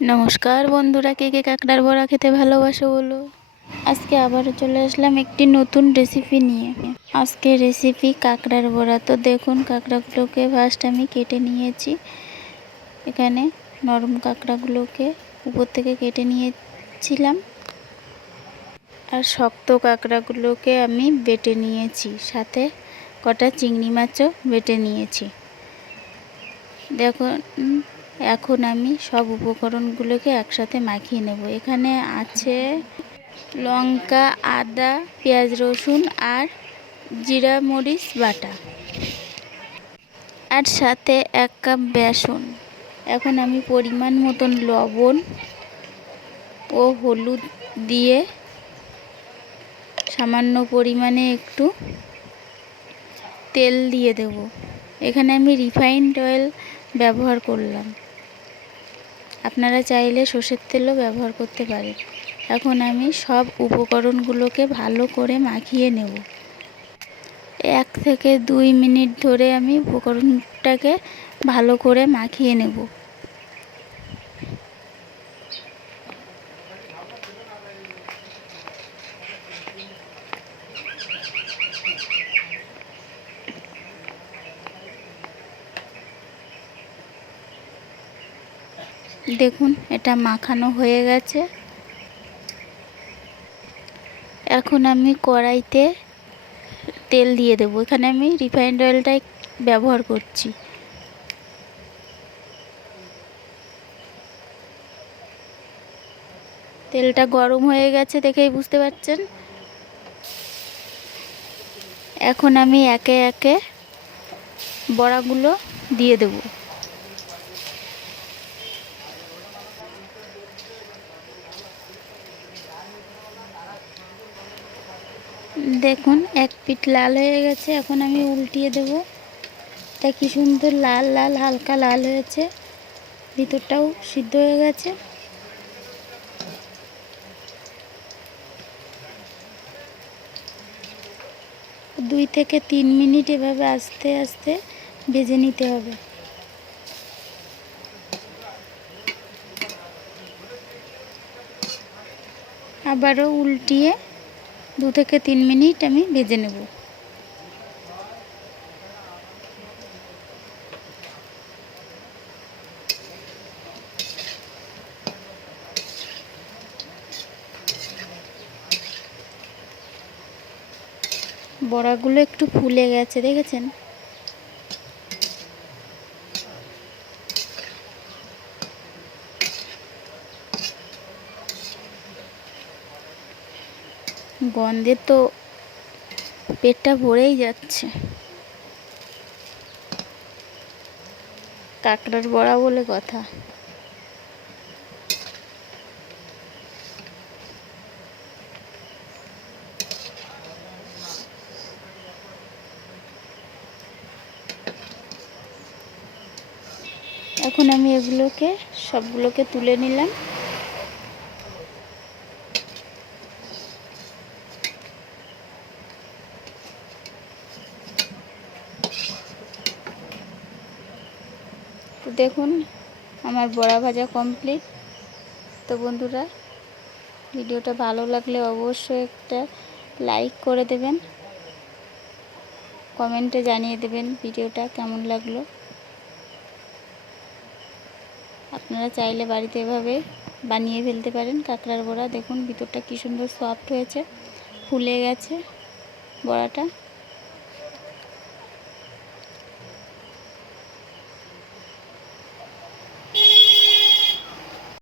নমস্কার বন্ধুরা, কে কে কাঁকড়ার বড়া খেতে ভালোবাসো বলো? আজকে আবারও চলে আসলাম একটি নতুন রেসিপি নিয়ে। আজকে রেসিপি কাঁকড়ার বড়া। তো দেখুন, কাঁকড়াগুলোকে ফার্স্ট আমি কেটে নিয়েছি। এখানে নরম কাঁকড়াগুলোকে উপর থেকে কেটে নিয়েছিলাম। আর শক্ত কাঁকড়াগুলোকে আমি বেটে নিয়েছি। সাথে কটা চিংড়ি মাছও বেটে নিয়েছি। দেখুন এখন আমি সব উপকরণগুলোকে একসাথে মাখিয়ে নেব। এখানে আছে লঙ্কা, আদা, পেঁয়াজ, রসুন আর জিরা, মরিচ, বাটা। আর সাথে এক কাপ বেসন। এখন আমি পরিমাণ মতন লবণ ও হলুদ দিয়ে সামান্য পরিমাণে একটু তেল দিয়ে দেব। এখানে আমি রিফাইন্ড অয়েল ব্যবহার করলাম। আপনারা চাইলে সর্ষের তেলও ব্যবহার করতে পারেন। এখন আমি সব উপকরণগুলোকে ভালো করে মাখিয়ে নেব। এক থেকে দুই মিনিট ধরে আমি উপকরণটাকে ভালো করে মাখিয়ে নেব। দেখুন, এটা মাখানো হয়ে গেছে। এখন আমি কড়াইতে তেল দিয়ে দেবো। এখানে আমি রিফাইন্ড অয়েলটাই ব্যবহার করছি। তেলটা গরম হয়ে গেছে দেখেই বুঝতে পারছেন। এখন আমি একে একে বড়াগুলো দিয়ে দেবো। দেখুন, এক পিঠ লাল হয়ে গেছে, এখন আমি উল্টিয়ে দেব। এটা কি সুন্দর লাল লাল, হালকা লাল হয়েছে। ভিতরটাও সিদ্ধ হয়ে গেছে। দুই থেকে তিন মিনিট এভাবে আস্তে আস্তে ভেজে নিতে হবে। আবারও উল্টিয়ে দু থেকে তিন মিনিট আমি ভেজে নেব। বড়াগুলো একটু ফুলে গেছে দেখেছেন? গন্ধে তো পেটটা ভরেই যাচ্ছে। কাঁকড়ার বড়া বলে কথা। এখন আমি এগুলোকে, সবগুলোকে তুলে নিলাম। দেখুন, আমার বড়া ভাজা কমপ্লিট তো বন্ধুরা, ভিডিওটা ভালো লাগলে অবশ্যই একটা লাইক করে দেবেন। কমেন্টে জানিয়ে দেবেন ভিডিওটা কেমন লাগল। আপনারা চাইলে বাড়িতে এভাবে বানিয়ে ফেলতে পারেন। কাঁকড়ার বড়া, দেখুন, ভিতরটা কী সুন্দর সফট হয়েছে, ফুলে গেছে বড়াটা।